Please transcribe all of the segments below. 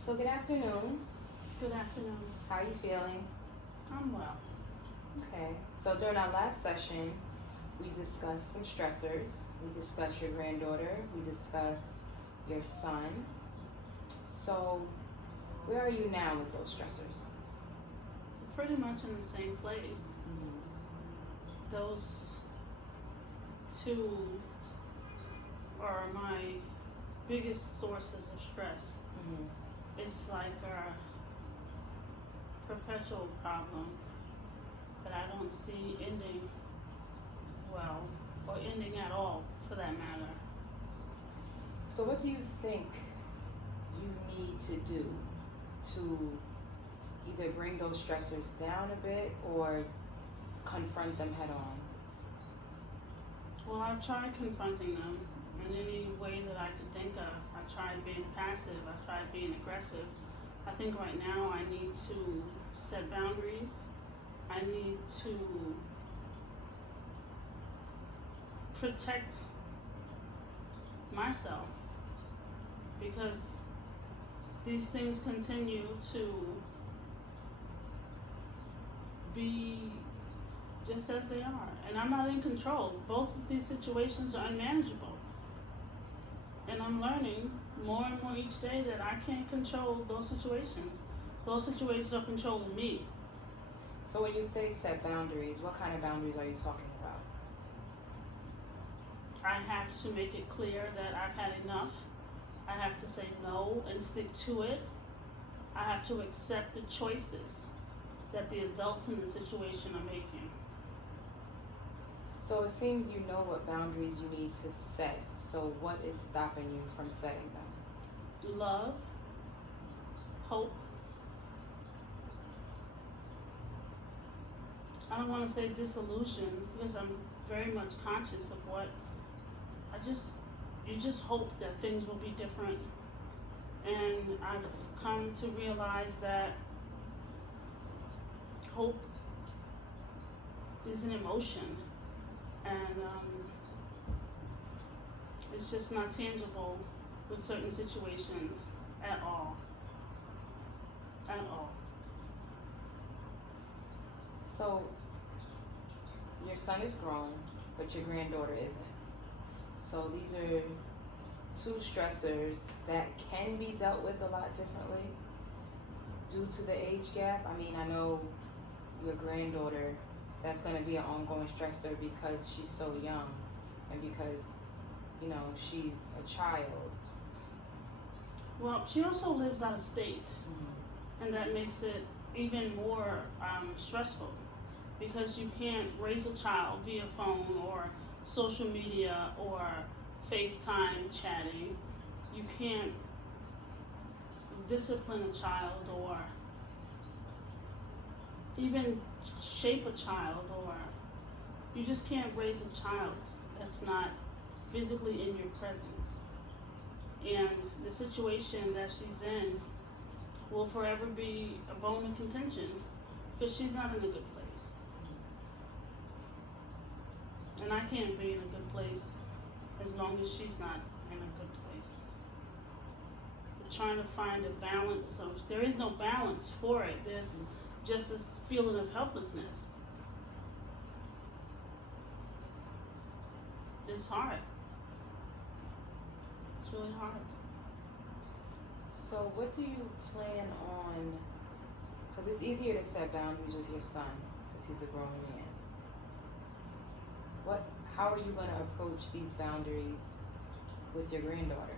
So good afternoon. Good afternoon. How are you feeling? I'm well. Okay. So during our last session, we discussed some stressors. We discussed your granddaughter. We discussed your son. So where are you now with those stressors? Pretty much in the same place. Mm-hmm. Those two are my biggest sources of stress. Mm-hmm. It's like a perpetual problem that I don't see ending well, or ending at all for that matter. So what do you think you need to do to either bring those stressors down a bit or confront them head on? Well, I've tried confronting them in any way that I could think of. I tried being passive, I tried being aggressive. I think right now I need to set boundaries. I need to protect myself because these things continue to be just as they are, and I'm not in control. Both of these situations are unmanageable, and I'm learning more and more each day that I can't control those situations. Those situations are controlling me. So when you say set boundaries, what kind of boundaries are you talking about? I have to make it clear that I've had enough. I have to say no and stick to it. I have to accept the choices that the adults in the situation are making. So it seems you know what boundaries you need to set. So what is stopping you from setting them? Love, hope. I don't want to say disillusion because I'm very much conscious of what you just hope that things will be different. And I've come to realize that hope is an emotion, and it's just not tangible with certain situations at all. At all. So your son is grown, but your granddaughter isn't. So these are two stressors that can be dealt with a lot differently due to the age gap. I mean, I know your granddaughter, that's going to be an ongoing stressor because she's so young and because, you know, she's a child. Well, she also lives out of state, Mm-hmm. and that makes it even more stressful because you can't raise a child via phone or social media or FaceTime chatting. You can't discipline a child or even shape a child, or you just can't raise a child that's not physically in your presence. And the situation that she's in will forever be a bone of contention because she's not in a good place. And I can't be in a good place as long as she's not in a good place. I'm trying to find a balance. So there is no balance for it. There's just this feeling of helplessness. It's hard. It's really hard. So what do you plan on, because it's easier to set boundaries with your son because he's a grown man. How are you going to approach these boundaries with your granddaughter?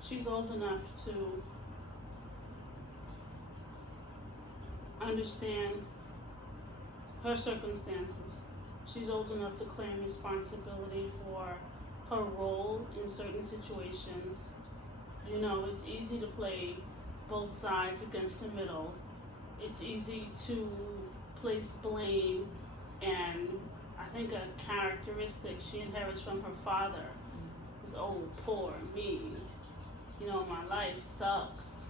She's old enough to understand her circumstances. She's old enough to claim responsibility for her role in certain situations. You know, it's easy to play both sides against the middle. It's easy to place blame, and I think a characteristic she inherits from her father is, oh, poor me. You know, my life sucks.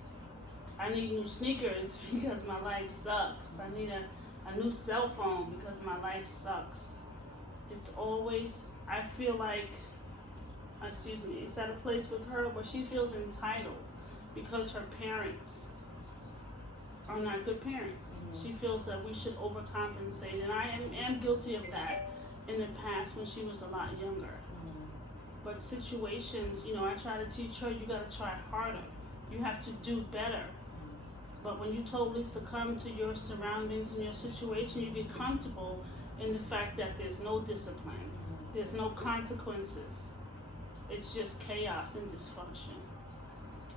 I need new sneakers because my life sucks. I need a new cell phone because my life sucks. It's always, I feel like It's at a place with her where she feels entitled because her parents are not good parents. She feels that we should overcompensate, and I am guilty of that in the past when she was a lot younger. But situations, I try to teach her, you gotta try harder. You have to do better. But when you totally succumb to your surroundings and your situation, you get comfortable in the fact that there's no discipline, there's no consequences. It's just chaos and dysfunction.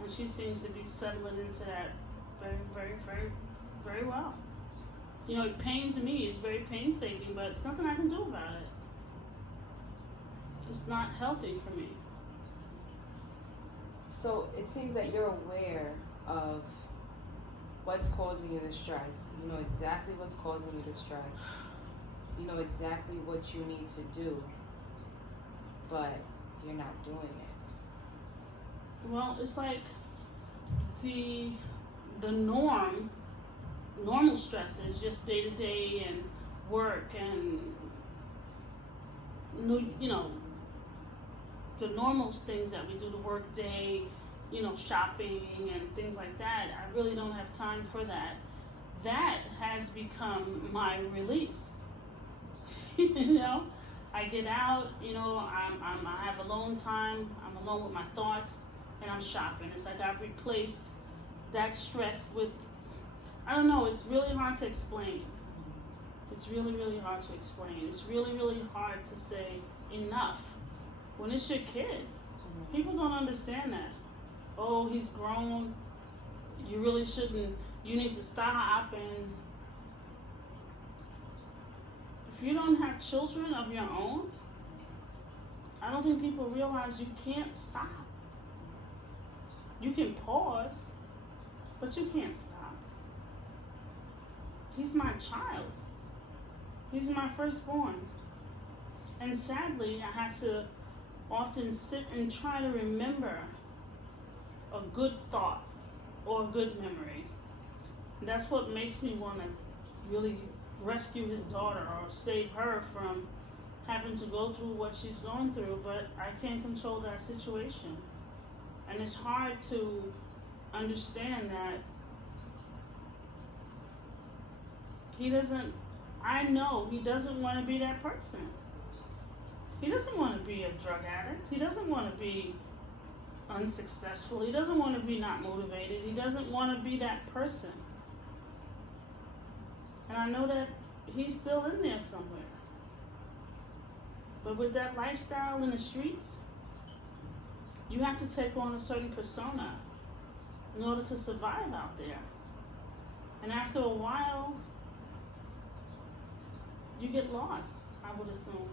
And she seems to be settling into that very, very, very, very well. It pains me, it's very painstaking, but it's nothing I can do about it. It's not healthy for me. So it seems that you're aware of what's causing you the stress. You know exactly what's causing you the stress. You know exactly what you need to do, but you're not doing it. Well, it's like the normal stress is just day to day and work and the normal things that we do, the work day, shopping and things like that. I really don't have time for that. That has become my release. I get out, I have alone time, I'm alone with my thoughts, and I'm shopping. It's like I've replaced that stress with, I don't know, it's really hard to explain. It's really, really hard to explain. It's really, really hard to say enough when it's your kid. People don't understand that. Oh, he's grown. You really shouldn't. You need to stop. And if you don't have children of your own, I don't think people realize you can't stop. You can pause, but you can't stop. He's my child. He's my firstborn. And sadly, I have to often sit and try to remember a good thought or a good memory. And that's what makes me want to really rescue his daughter or save her from having to go through what she's going through, but I can't control that situation. And it's hard to understand that I know he doesn't want to be that person. He doesn't want to be a drug addict. He doesn't want to be unsuccessful. He doesn't want to be not motivated. He doesn't want to be that person. And I know that he's still in there somewhere. But with that lifestyle in the streets, you have to take on a certain persona in order to survive out there. And after a while, you get lost, I would assume.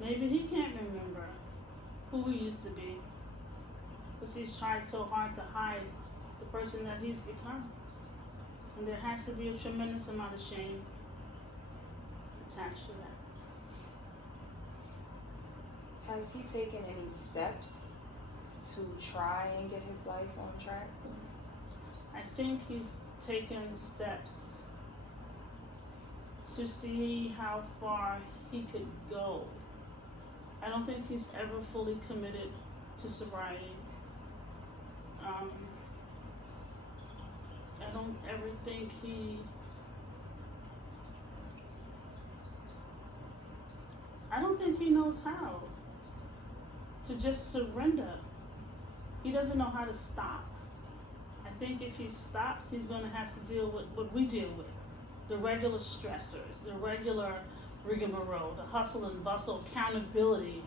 Maybe he can't remember who he used to be because he's tried so hard to hide the person that he's become. And there has to be a tremendous amount of shame attached to that. Has he taken any steps to try and get his life on track? I think he's taken steps to see how far he could go. I don't think he's ever fully committed to sobriety. I don't ever think he knows how to just surrender. He doesn't know how to stop. I think if he stops, he's going to have to deal with what we deal with. The regular stressors, the regular rigmarole, the hustle and bustle, accountability,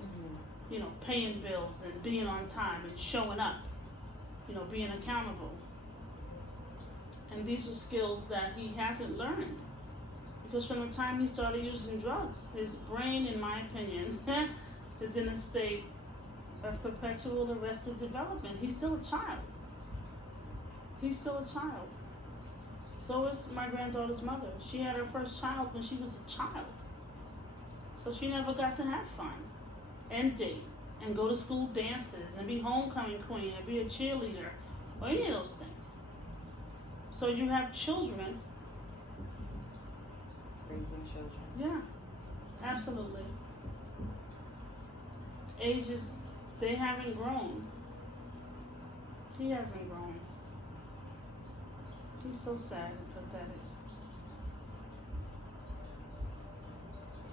paying bills and being on time and showing up, being accountable. And these are skills that he hasn't learned. Because from the time he started using drugs, his brain, in my opinion, is in a state of perpetual arrested development. He's still a child. So is my granddaughter's mother. She had her first child when she was a child. So she never got to have fun and date and go to school dances and be homecoming queen and be a cheerleader or any of those things. So you have children. Raising children. Yeah, absolutely. ages, they haven't grown. He hasn't grown. He's so sad and pathetic.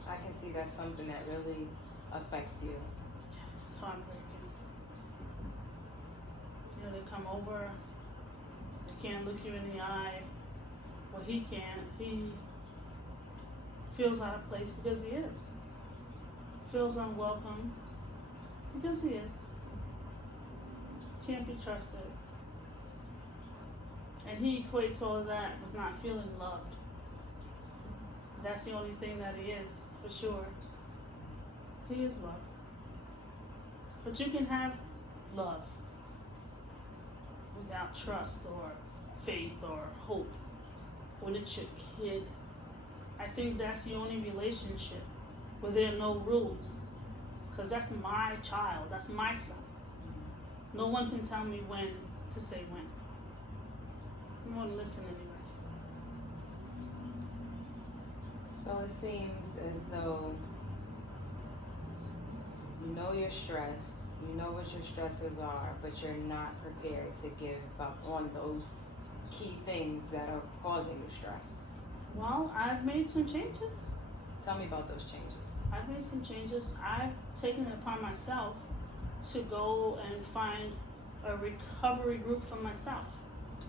I can see that's something that really affects you. It's heartbreaking. You know, they come over, they can't look you in the eye. Well, he can't. He feels out of place because he is. Feels unwelcome because he is. Can't be trusted. And he equates all of that with not feeling loved. That's the only thing that he is, for sure. He is loved. But you can have love without trust or faith or hope when it's your kid. I think that's the only relationship where there are no rules. Because that's my child, that's my son. No one can tell me when to say when. No one listen anyway. So it seems as though you know you're stressed, you know what your stressors are, but you're not prepared to give up on those key things that are causing the stress. Well, I've made some changes. Tell me about those changes. I've made some changes. I've taken it upon myself to go and find a recovery group for myself.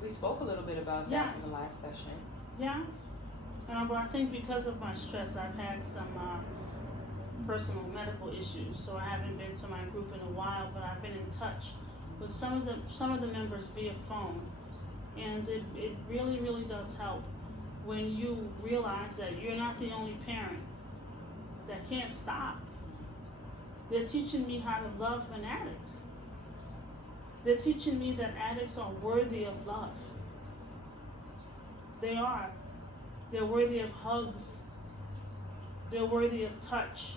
We spoke a little bit about that in the last session. Yeah. But I think because of my stress, I've had some personal medical issues, so I haven't been to my group in a while, but I've been in touch with some of the members via phone. And it really, really does help when you realize that you're not the only parent that can't stop. They're teaching me how to love an addict. They're teaching me that addicts are worthy of love. They are. They're worthy of hugs. They're worthy of touch,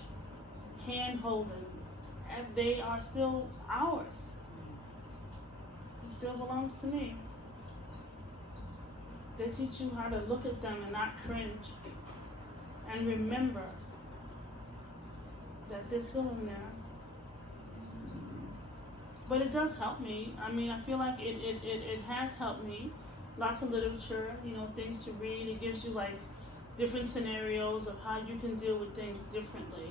hand holding. And they are still ours. It still belongs to me. They teach you how to look at them and not cringe. And remember that they're still in there. But it does help me. I mean, I feel like it has helped me. Lots of literature, you know, things to read. It gives you like different scenarios of how you can deal with things differently.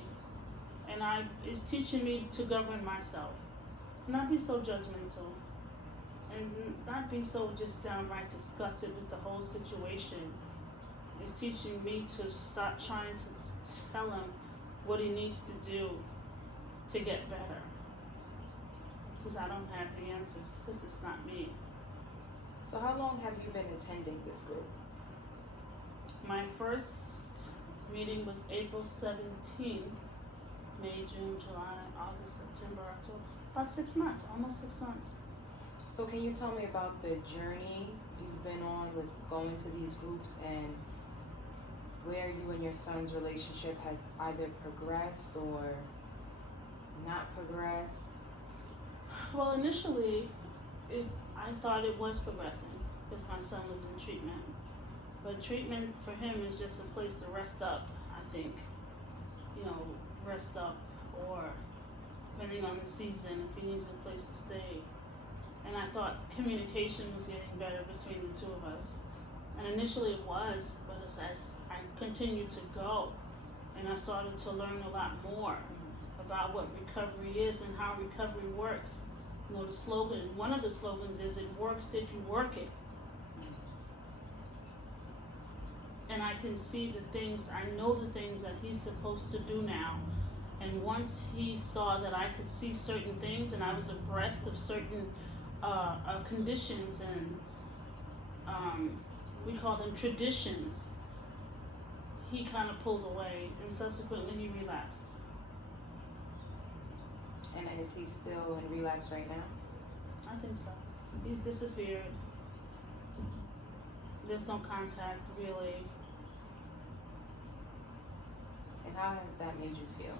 And it's teaching me to govern myself. Not be so judgmental. And not be so just downright disgusted with the whole situation. It's teaching me to stop trying to tell him what he needs to do to get better. Because I don't have the answers, because it's not me. So how long have you been attending this group? My first meeting was April 17th, May, June, July, August, September, October. About 6 months, almost 6 months. So can you tell me about the journey you've been on with going to these groups and where you and your son's relationship has either progressed or not progressed? Well, initially, I thought it was progressing because my son was in treatment. But treatment for him is just a place to rest up, I think. You know, rest up, or depending on the season, if he needs a place to stay. And I thought communication was getting better between the two of us. And initially it was, but as I continued to go, and I started to learn a lot more about what recovery is and how recovery works. You know, the slogan, one of the slogans is, it works if you work it. And I can see the things, I know the things that he's supposed to do now. And once he saw that I could see certain things and I was abreast of certain conditions and we call them traditions, he kind of pulled away and subsequently he relapsed. And is he still in relapse right now? I think so. He's disappeared. There's no contact really. And how has that made you feel?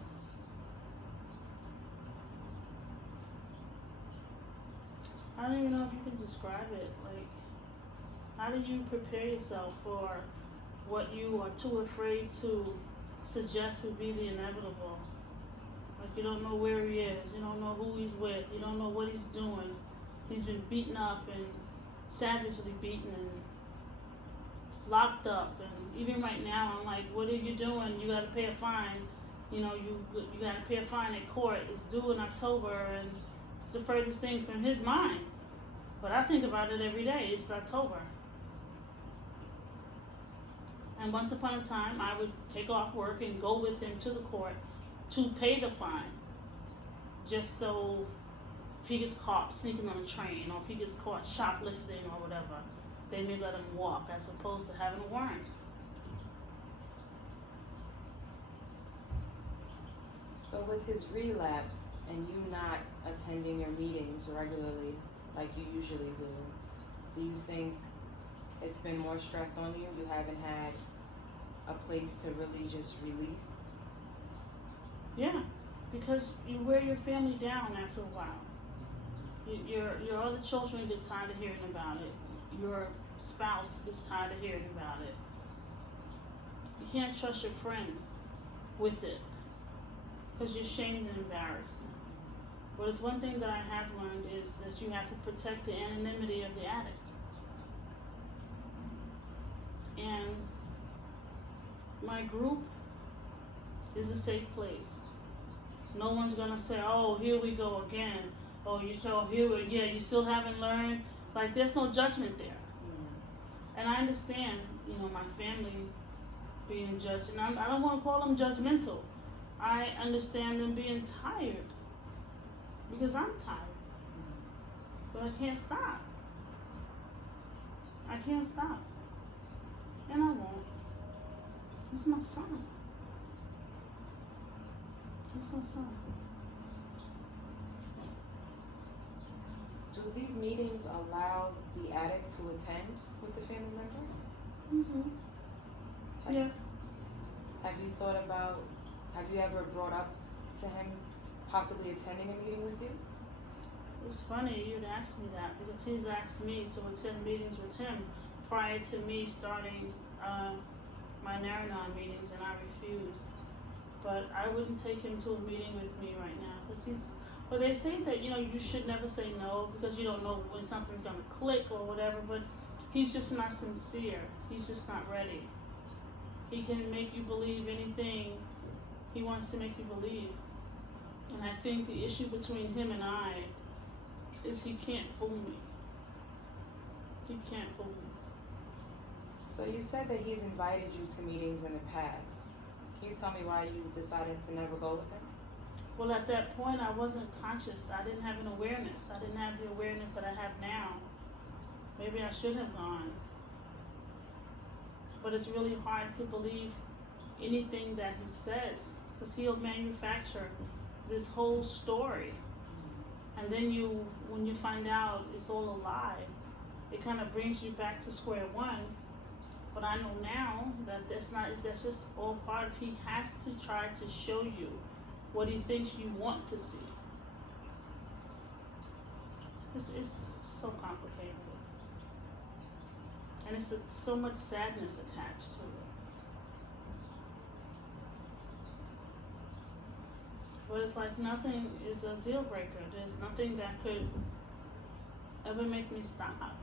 I don't even know if you can describe it. Like, how do you prepare yourself for what you are too afraid to suggest would be the inevitable? Like, you don't know where he is, you don't know who he's with, you don't know what he's doing. He's been beaten up and savagely beaten and locked up, and even right now I'm like, what are you doing? You gotta pay a fine. You know, you gotta pay a fine at court. It's due in October, and it's the furthest thing from his mind. But I think about it every day. It's October. And once upon a time, I would take off work and go with him to the court to pay the fine, just so if he gets caught sneaking on a train, or if he gets caught shoplifting or whatever, they may let him walk as opposed to having a warrant. So with his relapse and you not attending your meetings regularly like you usually do you think it's been more stress on you? You haven't had a place to really just release? Yeah, because you wear your family down after a while. Your other children get tired of hearing about it. Your spouse gets tired of hearing about it. You can't trust your friends with it because you're shamed and embarrassed. But it's one thing that I have learned is that you have to protect the anonymity of the addict. And my group is a safe place. No one's gonna say, oh, here we go again. Oh, you still haven't learned. Like, there's no judgment there. And I understand, my family being judged, and I don't want to call them judgmental. I understand them being tired, because I'm tired. But I can't stop. I can't stop. And I won't. He's my son. He's my son. Do these meetings allow the addict to attend with the family member? Mm-hmm. Yeah. Have you ever brought up to him possibly attending a meeting with you? It's funny you'd ask me that, because he's asked me to attend meetings with him prior to me starting my Naranon meetings, and I refused. But I wouldn't take him to a meeting with me right now, because well, they say that, you should never say no, because you don't know when something's gonna click or whatever, but he's just not sincere. He's just not ready. He can make you believe anything he wants to make you believe. And I think the issue between him and I is he can't fool me. He can't fool me. So you said that he's invited you to meetings in the past. Can you tell me why you decided to never go with him? Well, at that point, I wasn't conscious. I didn't have an awareness. I didn't have the awareness that I have now. Maybe I should have gone. But it's really hard to believe anything that he says, because he'll manufacture this whole story. And then when you find out it's all a lie, it kind of brings you back to square one. But I know now that that's just all part of, he has to try to show you what he thinks you want to see. It's so complicated. And it's so much sadness attached to it. But it's like nothing is a deal breaker. There's nothing that could ever make me stop.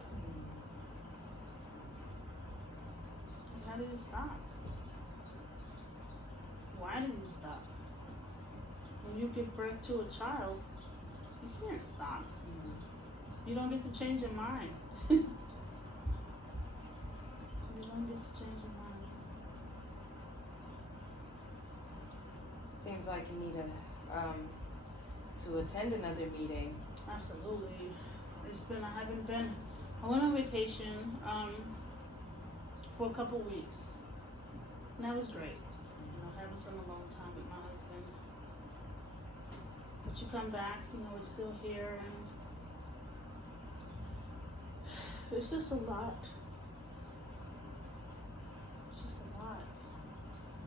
How do you stop? Why do you stop? When you give birth to a child, you can't stop. You don't get to change your mind. You don't get to change your mind. Seems like you need to attend another meeting. Absolutely. I went on vacation for a couple weeks. And that was great. Having some alone time with my husband. But you come back, it's still here, and it's just a lot. It's just a lot.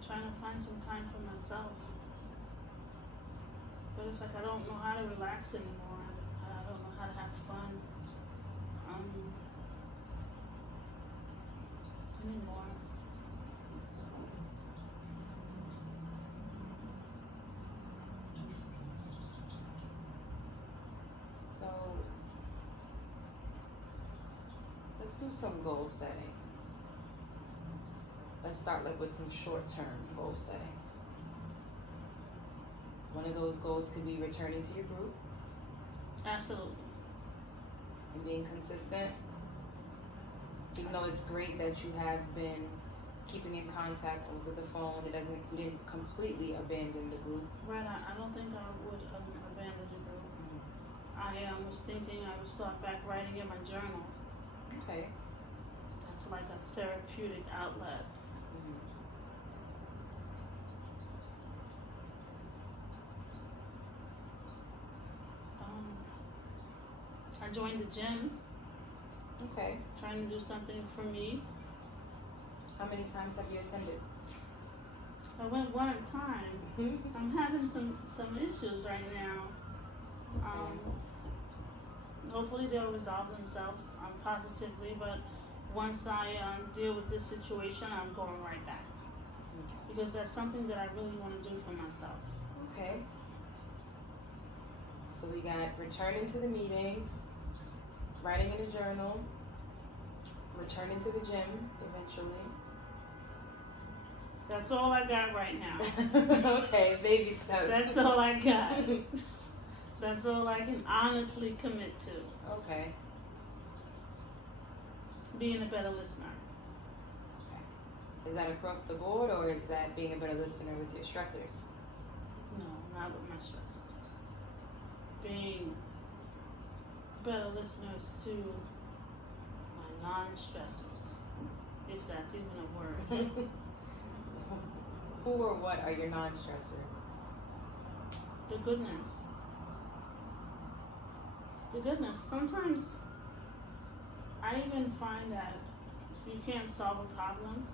Trying to find some time for myself. But it's like I don't know how to relax anymore. I don't know how to have fun anymore. let's do some goal setting. Let's start like with some short-term goal setting. One of those goals could be returning to your group Absolutely. and being consistent. Even though it's great that you have been keeping in contact over the phone, you didn't completely abandon the group. Right, I don't think I would abandon the group. I was thinking I would start back writing in my journal. Okay. That's like a therapeutic outlet. I joined the gym, Okay. trying to do something for me. How many times have you attended? I went one time. I'm having some issues right now. Hopefully they'll resolve themselves positively, but once I deal with this situation, I'm going right back. Because that's something that I really want to do for myself. Okay. So we got returning to the meetings, writing in a journal, returning to the gym eventually. That's all I got right now. Okay, baby steps. That's all I got. That's all I can honestly commit to. Okay. Being a better listener. Okay. Is that across the board, or is that being a better listener with your stressors? No, not with my stressors. Being better listeners to my non-stressors, if that's even a word. Who or what are your non-stressors? The goodness. The goodness. Sometimes I even find that if you can't solve a problem,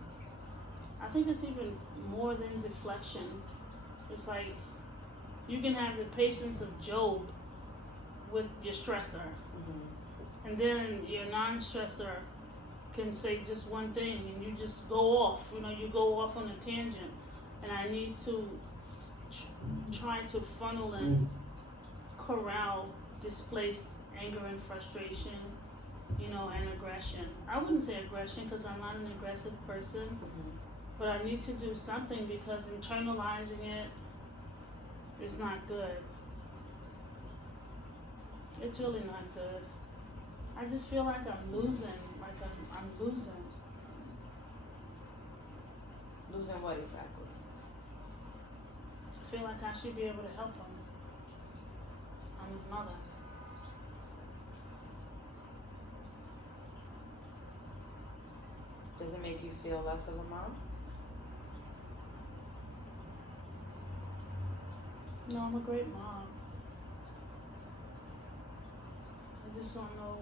I think it's even more than deflection. It's like you can have the patience of Job with your stressor. And then your non-stressor can say just one thing and you just go off. You go off on a tangent. And I need to try to funnel and corral displaced anger and frustration, and aggression. I wouldn't say aggression because I'm not an aggressive person, but I need to do something because internalizing it is not good. It's really not good. I just feel like I'm losing, I'm losing. Losing what exactly? I feel like I should be able to help him. I'm his mother. Does it make you feel less of a mom? No, I'm a great mom. I just don't know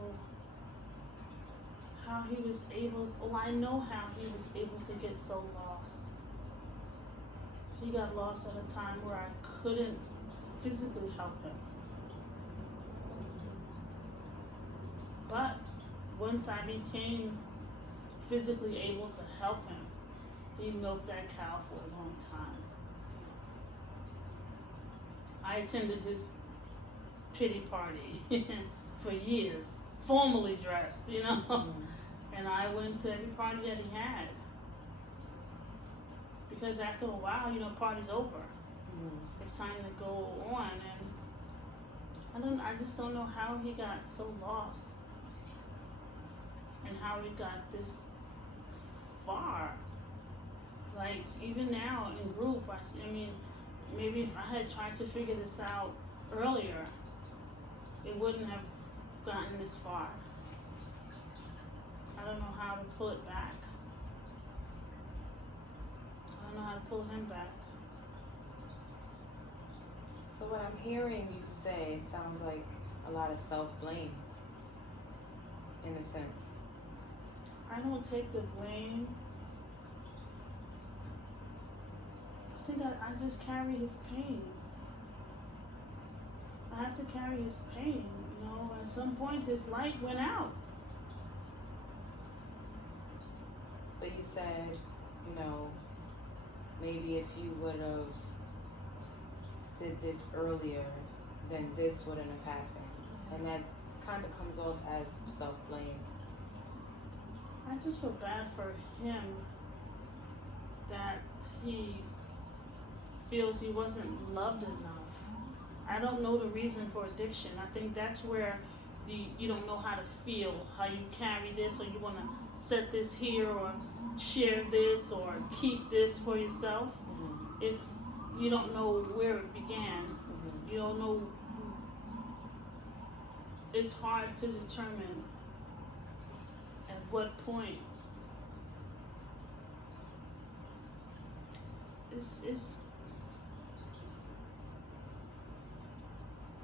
how he was able to, I know how he was able to get so lost. He got lost at a time where I couldn't physically help him. But once I became physically able to help him, he milked that cow for a long time. I attended his pity party for years, formally dressed, and I went to every party that he had. Because after a while, party's over. It's time to go on, and I just don't know how he got so lost and how he got this far. Like, even now in group, I mean, maybe if I had tried to figure this out earlier, it wouldn't have gotten this far. I don't know how to pull it back. I don't know how to pull him back. So what I'm hearing you say, it sounds like a lot of self-blame, in a sense. I don't take the blame. I think I just carry his pain. I have to carry his pain, At some point, his light went out. But you said, maybe if you would have did this earlier, then this wouldn't have happened. And that kind of comes off as self-blame. I just feel bad for him that he feels he wasn't loved enough. I don't know the reason for addiction. I think that's where you don't know how to feel, how you carry this, or you want to set this here, or share this, or keep this for yourself. It's, you don't know where it began. You don't know. It's hard to determine at what point. It's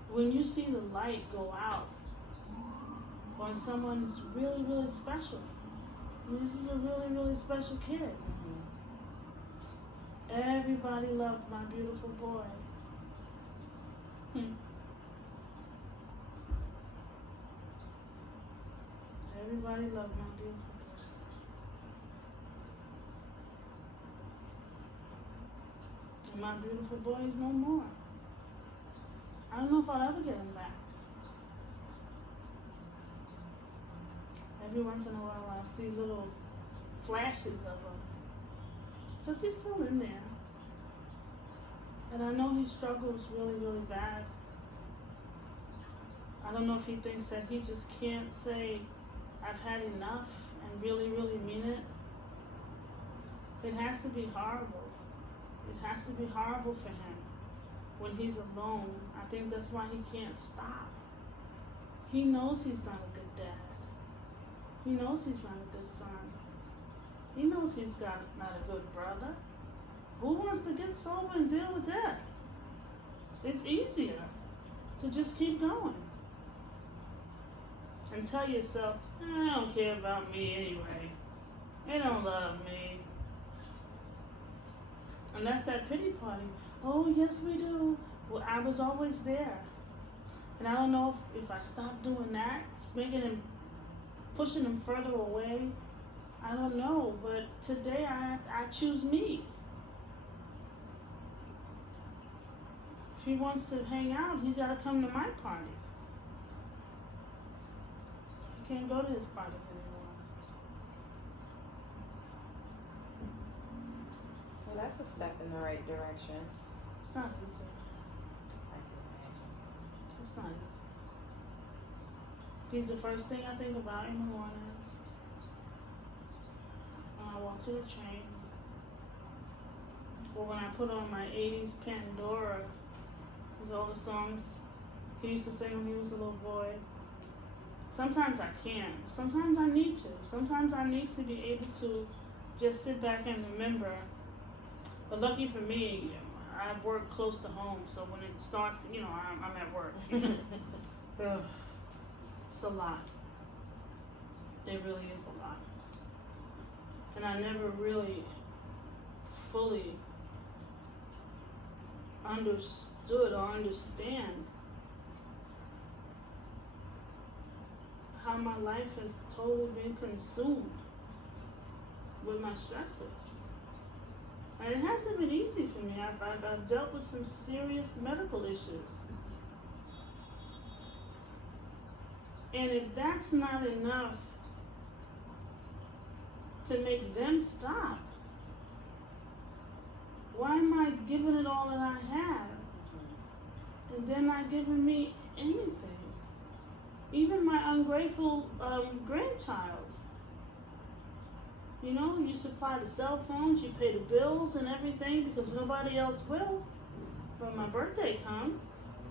when you see the light go out on someone that's really, really special. I mean, this is a really, really special kid. Everybody loved my beautiful boy. Everybody loved my beautiful boy. And my beautiful boy is no more. I don't know if I'll ever get him back. Every once in a while I see little flashes of him. Because he's still in there. And I know he struggles really, really bad. I don't know if he thinks that he just can't say, I've had enough, and really, really mean it. It has to be horrible. It has to be horrible for him when he's alone. I think that's why he can't stop. He knows he's not a good dad. He knows he's not a good son. He knows he's not a good brother. Who wants to get sober and deal with that? It's easier to just keep going and tell yourself, they don't care about me anyway. They don't love me. And that's that pity party. Oh, yes, we do. Well, I was always there. And I don't know if I stop doing that, it's pushing him further away. I don't know, but today I choose me. If he wants to hang out, he's got to come to my party. He can't go to his parties anymore. Well, that's a step in the right direction. It's not easy. It's not easy. He's the first thing I think about in the morning. When I walk to the train. Or when I put on my 80s Pandora. Those all the songs he used to sing when he was a little boy. Sometimes I can. Sometimes I need to. Sometimes I need to be able to just sit back and remember. But lucky for me, I work close to home, so when it starts, I'm at work. It's a lot. It really is a lot. And I never really fully understood or understand how my life has totally been consumed with my stresses. And it hasn't been easy for me. I've dealt with some serious medical issues. And if that's not enough to make them stop, why am I giving it all that I have? And they're not giving me anything. Even my ungrateful grandchild. You supply the cell phones, you pay the bills and everything because nobody else will. When my birthday comes,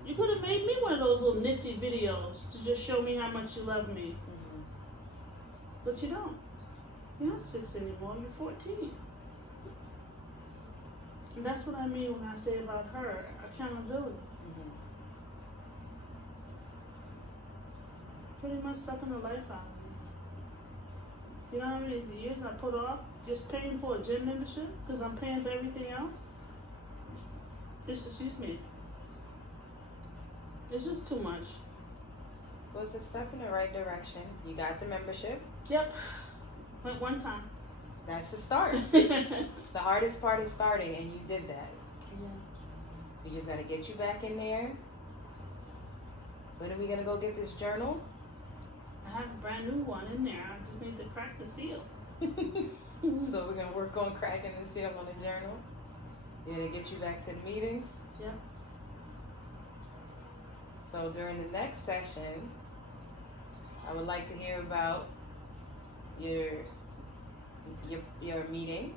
you could have made me one of those little nifty videos to just show me how much you love me. But you don't. You're not 6 anymore, you're 14. And that's what I mean when I say about her, accountability. Pretty much sucking the life out of me. You know how many years I put off just paying for a gym membership because I'm paying for everything else? It's just, excuse me. It's just too much. Well, it's a step in the right direction. You got the membership. Yep. Went one time. That's the start. The hardest part is starting, and you did that. Yeah. We just gotta get you back in there. When are we gonna go get this journal? I have a brand new one in there. I just need to crack the seal. So we're gonna work on cracking the seal on the journal. Yeah, to get you back to the meetings. Yep. So during the next session, I would like to hear about your meeting.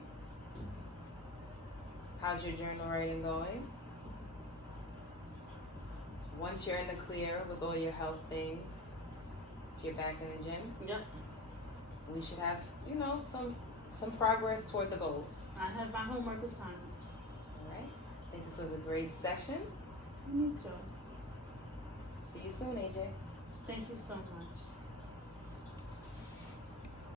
How's your journal writing going? Once you're in the clear with all your health things, if you're back in the gym, Yep. we should have, some progress toward the goals. I have my homework assignments. All right. I think this was a great session. Me too. See you soon, AJ. Thank you so much.